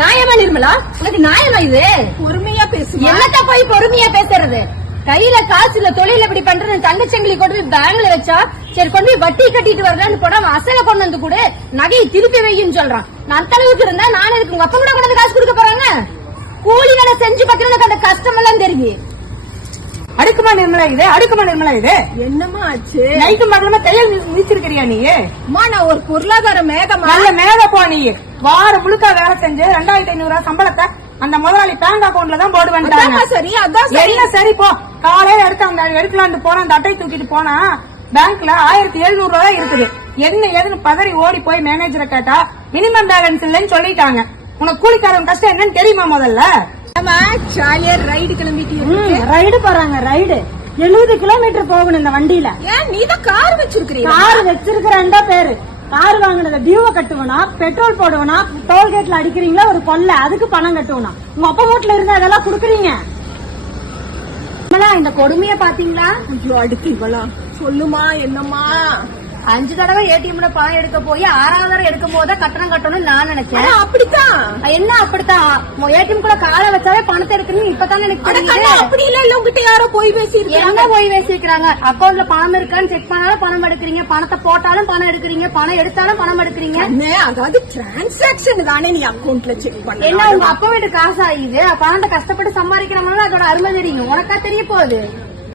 நியாயமா நிர்மலா? உனக்கு நியாயமா இது? பொறுமையா பேசுமா? என்னத்த போய் பொறுமையா பேசுறது? கையில காசு இல்ல, தொழில இப்படி பண்றது. தங்கச்சங்கிலி கொண்டு போய் பேங்க்ல வச்சா சரி, கொண்டு போய் வட்டி கட்டிட்டு வரலான்னு போனா அசல கொண்டு வந்து கூட நகையை திருப்பி வைன்னு சொல்றான். நான் தலைவுக்கு இருந்தா நான் இருக்கு, உங்க அப்பா கூட கொண்டு வந்து காசு கொடுக்க போறாங்க. கூலி வேலை செஞ்சு பாக்கிறதுக்கு அந்த கஷ்டம் எல்லாம் தெரியும். அடுக்குமா நிர்மலா இது? அடுக்குமா நிர்மலா இது? என்னமா ஆச்சு? நைட்டு மகளமா தையல் நீச்சிருக்கிறியா நீ? அம்மா நான் ஒரு பொருளாதார மேகமா. நல்ல மேக போ நீ. வாரம் முழுக்க வேலை செஞ்சு 2500 சம்பளத்தை அந்த முதலாளி பேங்க் அக்கௌண்ட்ல தான் போடு வந்துட்டாங்க. சரி அதான் சரி. என்ன சரி போ. காலையில எடுத்து அந்த எடுக்கலான்னு போனா அந்த அட்டை தூக்கிட்டு போனா பேங்க்ல 1700 ரூபாய் இருக்குது. என்ன ஏதுன்னு பதறி ஓடி போய் மேனேஜரை கேட்டா மினிமம் பேலன்ஸ் இல்லன்னு சொல்லிட்டாங்க. உனக்கு கூலிக்காரன் கஷ்டம் என்னன்னு தெரியுமா முதல்ல? ஜாலியா ரைடு கிளம்பிட்டு ரைடு போறாங்க. ரைடு 70 கிலோமீட்டர் போகணும் இந்த வண்டியில. ஏன் நீதான் கார் வச்சிருக்கிறீங்க? கார் வச்சிருக்கிறேன்டா பேரு. கார் வாங்கினத டியூவை கட்டுவனா, பெட்ரோல் போடுவனா, டோல்கேட்ல அடிக்கிறீங்களா ஒரு கொள்ளை, அதுக்கு பணம் கட்டுவனா. உங்க அப்பா வீட்டுல இருந்து அதெல்லாம் குடுக்குறீங்க. இந்த கொடுமைய பாத்தீங்களா? ஐயோ அடுத்து இவளா சொல்லுமா என்னம்மா? 5 தடவை ஏடிஎம்ல பணம் எடுக்க போய் 6வது தடவை எடுக்கும் போது கட்டணம் கட்டணும்னு நான் நினைச்சேன். அப்படித்தான். என்ன அப்படித்தான்? ஏடிஎம் கூட காலை வச்சாவே பணத்தை எடுக்கணும் இப்பதான் எனக்கு தெரியுது. அப்படி இல்ல, இல்ல உங்ககிட்ட யாரோ போய் பேசிருக்காங்க. என்ன போய் பேசிருக்காங்க? அக்கௌண்ட்ல பணம் இருக்கான்னு செக் பண்ணாலும் பணம் எடுக்கிறீங்க, பணத்தை போட்டாலும் பணம் எடுக்கிறீங்க, பணம் எடுத்தாலும் பணம் எடுக்கிறீங்க. அதாவது டிரான்சாக்சன் தானே நீ அக்கௌண்ட்ல செக் பண்ண. என்ன உங்க அப்பா வீட்டு காசு ஆகுது? பணத்தை கஷ்டப்பட்டு சம்பாதிக்கிறவங்க அதோட அருமை தெரியும். உனக்கா தெரிய போகுது?